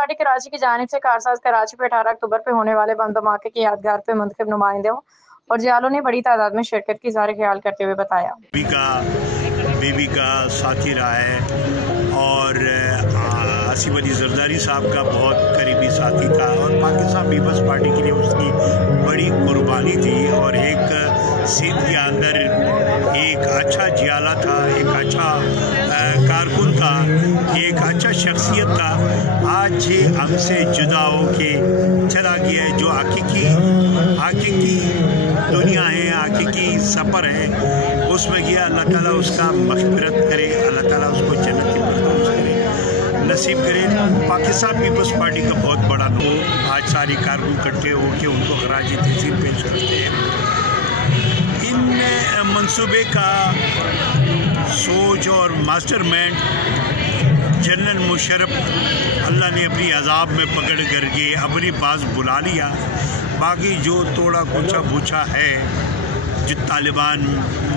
Party Karachi की जानिब से कारसाज कराची पे 18 अक्टूबर पे होने वाले बम धमाके की यादगार पे मुंतखब नुमाइंदों और जियालों ने बड़ी तादाद में शिरकत की इज़हार ख्याल करते हुए बताया। बीबी का साथी रहा है और आसिफ अली जरदारी साहब का बहुत करीबी साथी था और पाकिस्तान पीपल्स पार्टी के लिए उसकी बड़ी कुर्बानी थी और एक सिंध के अंदर एक अच्छा जियाला था, एक अच्छा कारकुन था, एक अच्छा शख्सियत था। आज हमसे जुदा हो के चला गया है। जो हकीकी दुनिया है, हकीकी सफ़र है, उसमें गया। अल्लाह ताला उसका मग़फ़िरत करे, अल्लाह ताला उसको जन्नत की फ़िरदौस करे, नसीब करे। पाकिस्तान पीपल्स पार्टी का बहुत बड़ा लोग आज सारी कारकुन इकट्ठे होकर उनको खराज तहसीन पेश करते हैं। इन मंसूबे का सोच और मास्टरमाइंड जनरल मुशर्रफ अल्लाह ने अपनी अज़ाब में पकड़ करके अपनी पास बुला लिया। बाकी जो थोड़ा कुछ पूछा है, जो तालिबान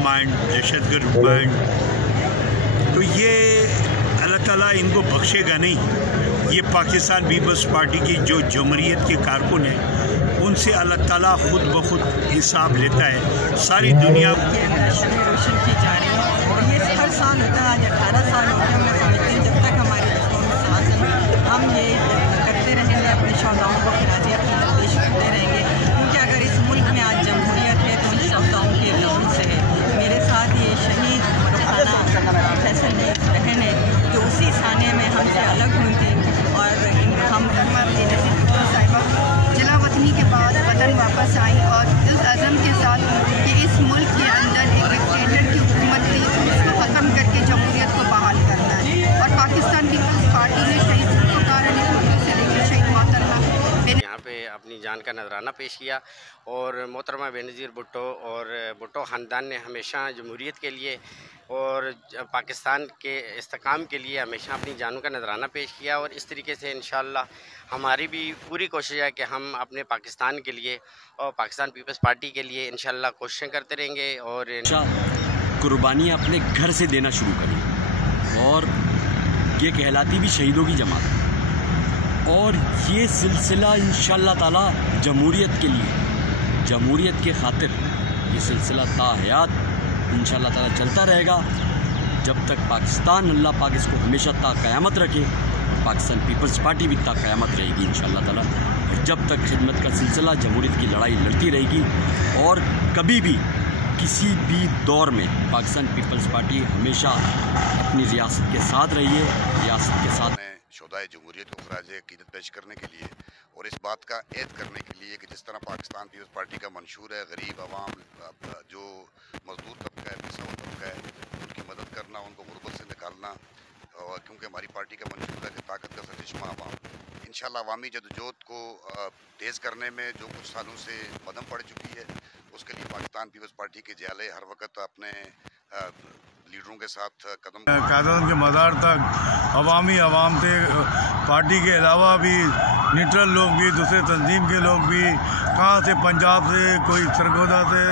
माइंड, दहशतगर्द माइंड, तो ये अल्लाह ताला इनको बख्शेगा नहीं। ये पाकिस्तान पीपल्स पार्टी की जो जमहूरियत के कारकुन हैं, उनसे अल्लाह ताला खुद ब खुद हिसाब लेता है। सारी दुनिया रोशन की जा रही है और ये हर साल होता है। आज 18 साल हो गए। मैं समझती हूँ जब तक हमारे दुश्मनों में सांस है, हम ये करते रहेंगे, अपने शौदाओं को खराज अक़ीदत पेश करते रहेंगे, क्योंकि अगर इस मुल्क में आज जमहूरियत है तो उन शौदाओं के लहू से है। मेरे साथ ये शहीद मरखाना फैसल बहन है जो उसी साने में हमसे अलग हुई थी और हम जिला वतनी के बाद वतन वापस आई और इस अज़म के साथ कि इस मुल्क के अंदर एक डिक्टेटर की हुकूमत थी, उसको ख़त्म करके जमहूरियत को बहाल करना है। और पाकिस्तान पीपल्स पार्टी ने शहीद से लेकर शहीद मोहतरमा यहाँ पे अपनी जान का नजराना पेश किया और मोहतरमा बेनज़ीर भुट्टो और भुट्टो ख़ानदान ने हमेशा जमहूरियत के लिए और पाकिस्तान के इस्तेकाम के लिए हमेशा अपनी जानों का नजराना पेश किया। और इस तरीके से इंशाअल्लाह हमारी भी पूरी कोशिश है कि हम अपने पाकिस्तान के लिए और पाकिस्तान पीपल्स पार्टी के लिए इंशाअल्लाह कोशिशें करते रहेंगे और कुर्बानियाँ अपने घर से देना शुरू करें। और ये कहलाती भी शहीदों की जमात और ये सिलसिला इंशाअल्लाह ताला जमहूरियत के लिए, जमहूरियत के खातिर ये सिलसिला ताहयात इंशाअल्लाह ताला चलता रहेगा जब तक पाकिस्तान, अल्लाह पाक इसको हमेशा क़यामत रखे। पाकिस्तान पीपल्स पार्टी भी क़यामत रहेगी इंशाअल्लाह ताला। जब तक खिदमत का सिलसिला, जमहूरियत की लड़ाई लड़ती रहेगी और कभी भी किसी भी दौर में पाकिस्तान पीपल्स पार्टी हमेशा अपनी रियासत के साथ रही है, रियासत के साथ शोधाए जमहूरियत को खराज अक़ीदत पेश करने के लिए और इस बात का ऐद करने के लिए कि जिस तरह पाकिस्तान पीपल्स पार्टी का मंशूर है गरीब आवाम, जो मजदूर तबका है, पिसा हुआ तबका है, उनकी मदद करना, उनको गुर्बत से निकालना, और क्योंकि हमारी पार्टी का मंशूर है कि ताकत का सरचश्मा आवाम। इंशाअल्लाह अवामी जदोजहद को तेज़ करने में जो कुछ सालों से मदम पड़ चुकी है, उसके लिए पाकिस्तान पीपल्स पार्टी के जियाले हर वक्त अपने लीडरों के साथ कदम कायदम के मज़ार तक आवाम थे। पार्टी के अलावा भी न्यूट्रल लोग भी, दूसरे तंजीम के लोग भी, कहाँ से, पंजाब से, कोई सरगोदा से,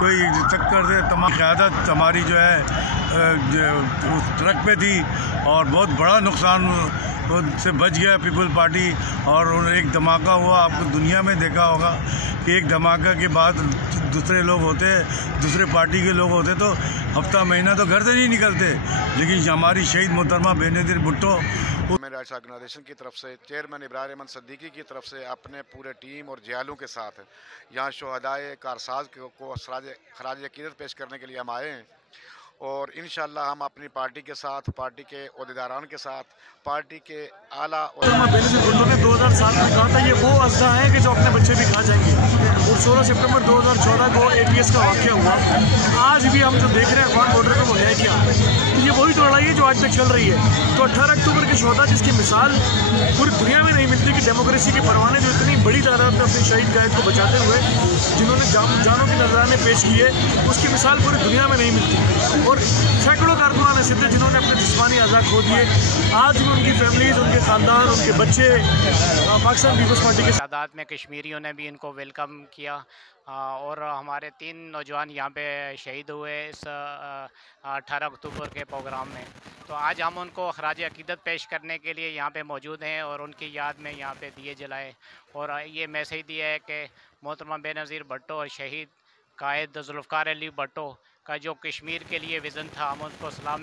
कोई चक्कर से, तमाम क़यादत हमारी जो है उस ट्रक पे थी और बहुत बड़ा नुकसान से बच गया पीपल पार्टी। और एक धमाका हुआ, आपको दुनिया में देखा होगा कि एक धमाका के बाद दूसरे लोग होते, दूसरे पार्टी के लोग होते तो हफ्ता महीना तो घर से नहीं निकलते, लेकिन हमारी शहीद मोहतरमा बेनज़ीर भुट्टो राइट्स ऑर्गेनाइजेशन की तरफ से, चेयरमैन इब्रार रहमान सिद्दीकी की तरफ से अपने पूरे टीम और जियालों के साथ यहाँ शोहदाए कारसाज को खराज अक़ीदत पेश करने के लिए हम आए हैं। और इंशाअल्लाह हम अपनी पार्टी के साथ, पार्टी के ओहदेदारान के साथ, पार्टी के आला बेनज़ीर भुट्टो ने 2007 में कहा था ये वो अज़दा है कि जो अपने बच्चे भी खा जाएंगे। और 16 सितंबर 2014 को ATS का वाक़या हुआ। आज भी हम जो देख रहे हैं अफगान बॉर्डर पर वो है क्या, तो ये वही तो लड़ाई है जो आज तक चल रही है। तो 18 अक्टूबर के शोहदा जिसकी मिसाल पूरी दुनिया में नहीं मिलती कि डेमोक्रेसी के परवाने जो इतनी बड़ी तादाद में अपनी शहीद गायद को बचाते हुए जिन्होंने जानों की नजराने पेश किए, उसकी मिसाल पूरी दुनिया में नहीं मिलती। और सैकड़ों कारकुनान ऐसे थे जिन्होंने अपने जिस्मानी अज़ा खो दिए। आज भी उनकी फैमिलीज, उनके ख़ानदान, उनके बच्चे पाकिस्तान पीपल्स पार्टी के तादाद में कश्मीरियों ने भी इनको वेलकम किया और हमारे 3 नौजवान यहाँ पे शहीद हुए इस 18 अक्टूबर के प्रोग्राम में। तो आज हम उनको खराज अकीदत पेश करने के लिए यहाँ पे मौजूद हैं और उनकी याद में यहाँ पे दिए जलाए और ये मैसेज दिया है कि मोहतरमा बेनज़ीर भुट्टो और शहीद कायद जुल्फ़िकार अली भुट्टो का जो कश्मीर के लिए विज़न था, हम उनको सलाम